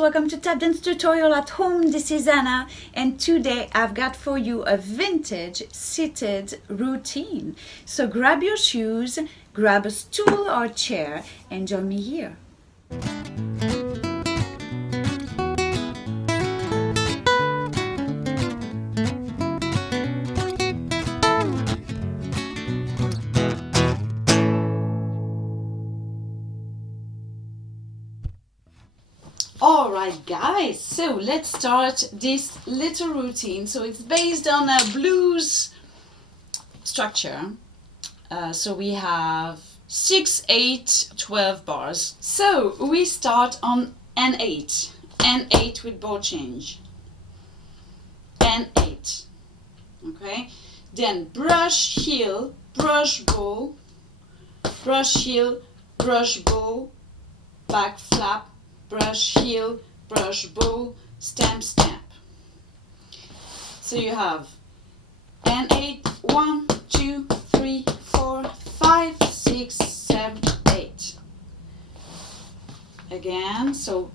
welcome to Tap Dance Tutorial at Home. This is Anna, and today I've got for you a vintage seated routine. So grab your shoes, grab a stool or chair, and join me here. Alright guys, so let's start this little routine. So it's based on a blues structure. So we have 6, 8, 12 bars. So we start on N8. N8 with bow change. N8. Okay? Then brush, heel, brush, bow. Brush, heel, brush, bow. Back flap. Brush, heel, brush, bow, stamp, stamp. So you have N8, 1, 2, 3, 4, 5, 6, 7, 8. Again, so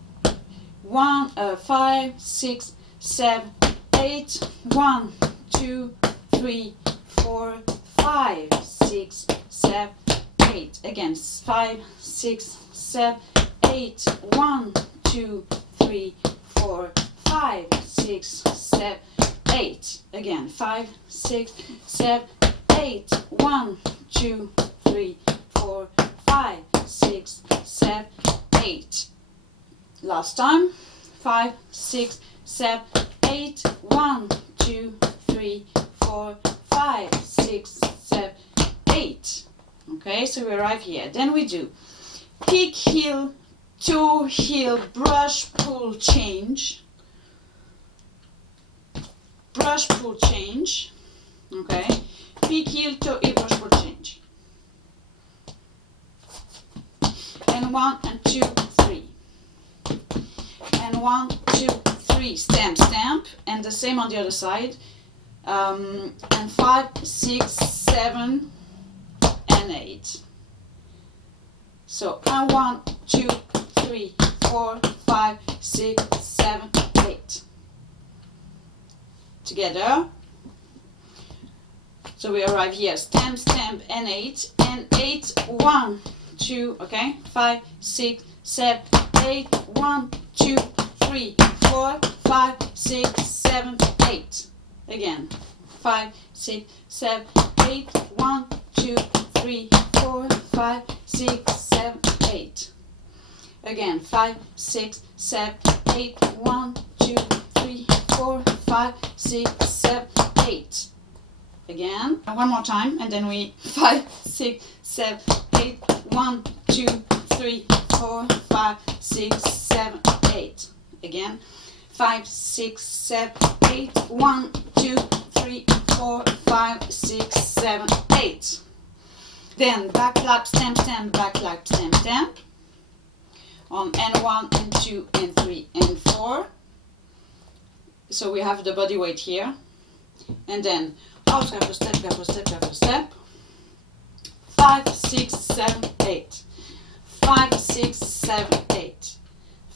5, 6, 7, 8. 1, 2, 3, 4, 5, 6, 7, 8. Again, 5, 6, 7, 8. 1, 2, 3, 4, 5, 6, 7, 8. Again, 5, 6, 7, 8. 1, 2, 3, 4, 5, 6, 7, 8. Last time. 5, 6, 7, 8. 1, 2, 3, 4, 5, 6, 7, 8. Okay, so we arrive here. Then we do peak, heel, toe, heel, brush, pull, change. Brush, pull, change. Okay. Peak, heel, toe, heel, brush, pull, change. And 1 and 2, 3. And 1, 2, 3. Stamp, stamp. And the same on the other side. And 5, 6, 7, and 8. So, and 1, 2, 3, 4, 5, 6, 7, 8. Together. So we arrive here. Stamp, stamp, and 8. And 8, 1, 2, okay? 5, 6, 7, 8. 1, 2, 3, 4, 5, 6, 7, 8. Again. 5, 6, 7, 8. 1, 2, 3, 4, 5, 6, 7, 8. Again, 5, 6, 7, 8. 1, 2, 3, 4, 5, 6, 7, 8. Again, one more time, and then we 5, 6, 7, 8. 1, 2, 3, 4, 5, 6, 7, 8. Again, 5, 6, 7, 8. 1, 2, 3, 4, 5, 6, 7, 8. Then back flap, stamp, stamp, back flap, stamp, stamp. On N1, N2, N3, N4. So we have the body weight here. And then out, gap, step, gap, step, gap, step. 5, 6, 7, 8. 5, 6, 7, 8.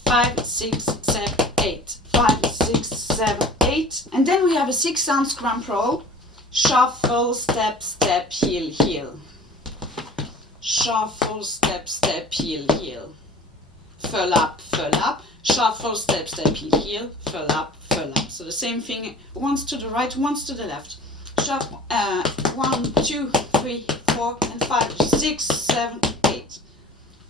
5, 6, 7, 8. 5, 6, 7, 8. And then we have a 6-sound scrump roll. Shuffle, step, step, heel, heel. Shuffle, step, step, heel, heel. Felap, felap. Shuffle, step, step, heel, heel. Felap, felap. So the same thing, once to the right, once to the left. Shuffle, 1, 2, 3, 4, and 5, 6, 7, 8.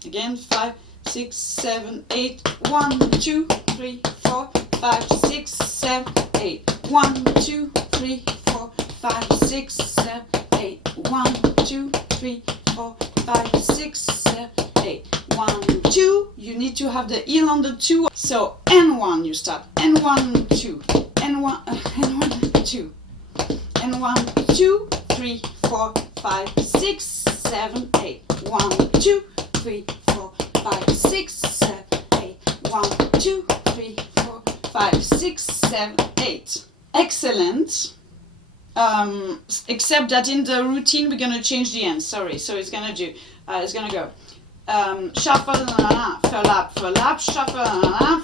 Again, 5, 6, 7, 8. 1, 2, 3, 4, 5, 6, 7, 8. 1, 2, 3, 4, 5, 6, 7, 8. 1, 2, 3, 4, 5, 6, 7, 8. 1, 2. You need to have the heel on the 2. So N1 you start. N1, 2. N1, N1, 2. N1, 2, 3, 4, 5, 6, 7, 8. 1, 2, 3, 4, 5, 6, 7, 8. 1, 2, 3, 4, 5, 6, 7, 8. Excellent. Except that in the routine we're gonna change the end. Sorry. So it's gonna go shuffle, felap, felap, shuffle,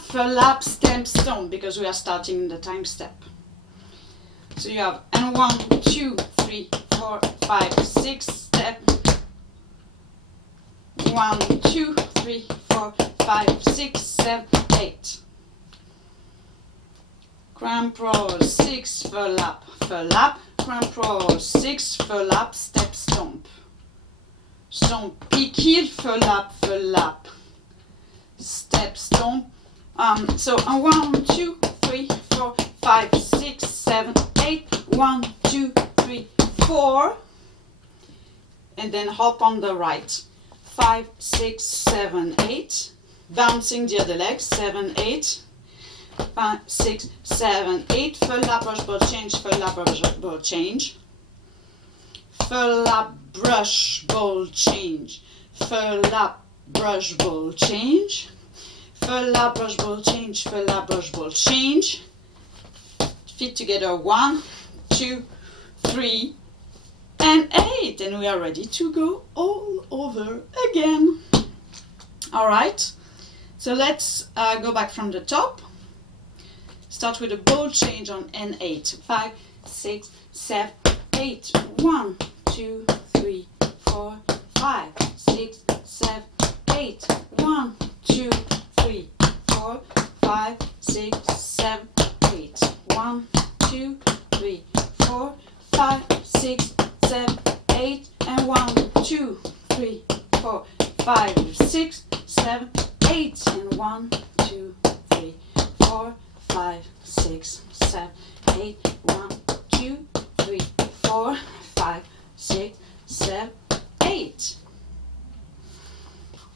felap, stamp, stomp, because we are starting in the time step. So you have and 1, 2, 3, 4, 5, 6 step. 1, 2, 3, 4, 5, 6, 7, 8. Cramp roll, 6, felap, felap, cramp roll, 6, felap, step, stomp. Stomp, peak heel, felap, felap, step, stomp. So 1, 2, 3, 4, 5, 6, 7, 8. 1, 2, 3, 4. And then hop on the right. 5, 6, 7, 8. Bouncing the other leg. 7, 8. 5, 6, 7, 8. Felap, brush, ball, change. Felap, brush, ball, change. Felap, brush, ball, change. Felap, brush, ball, change. Felap, brush, ball, change. Felap, brush, ball, change. Feet together. 1, 2, 3, and 8. And we are ready to go all over again. All right. So let's go back from the top. Start with a ball change on N8. 5, 6, 7, 8. 1, 2, 3, 4, 5, 6, 7, 8. 1, 2, 3, 4, 5, 6, 7, 8. 1, 2, 3, 4, 5, 6, 7, 8. And 1, 2, 3, 4, 5, 6, 7, 8. And 1, 2, 3, 4, 5, 6, 7, 8. 1, 2, 3, 4, 5, 6, 7, 8.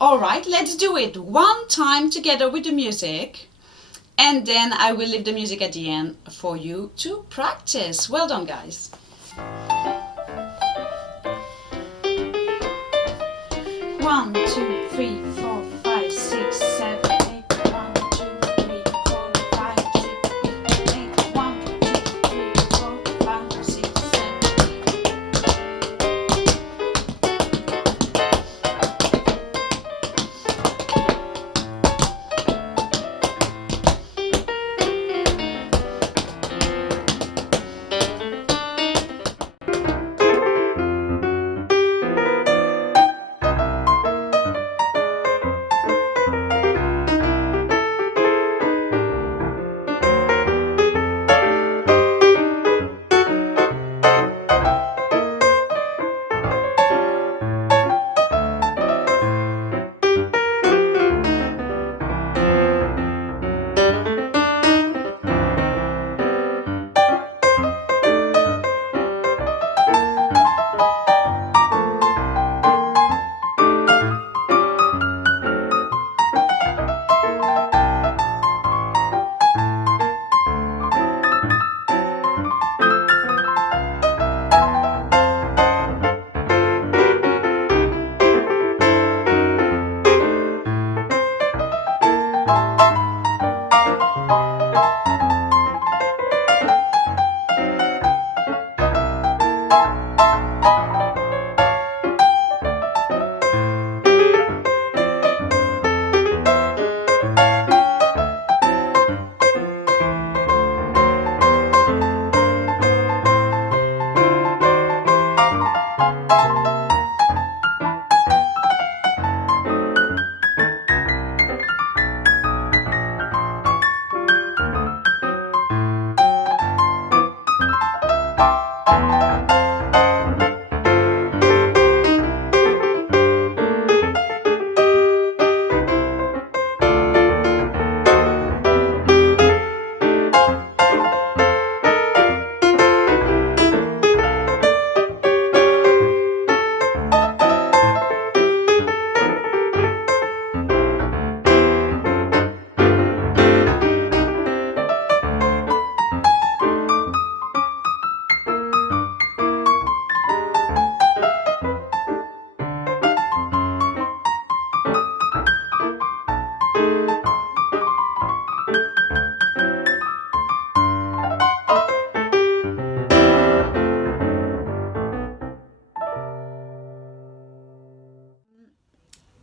All right, let's do it one time together with the music, and then I will leave the music at the end for you to practice. Well done, guys. 1, 2, 3, 4, 5, 6, 7, 8. 1, 2, 3, 4, 5, 6, 8. 1, 2, 3, 4, 5, 6, 7.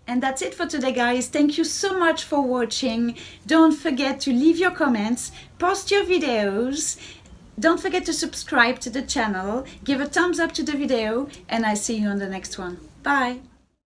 And that's it for today, guys. Thank you so much for watching. Don't forget to leave your comments, post your videos. Don't forget to subscribe to the channel, give a thumbs up to the video, and I see you on the next one. Bye.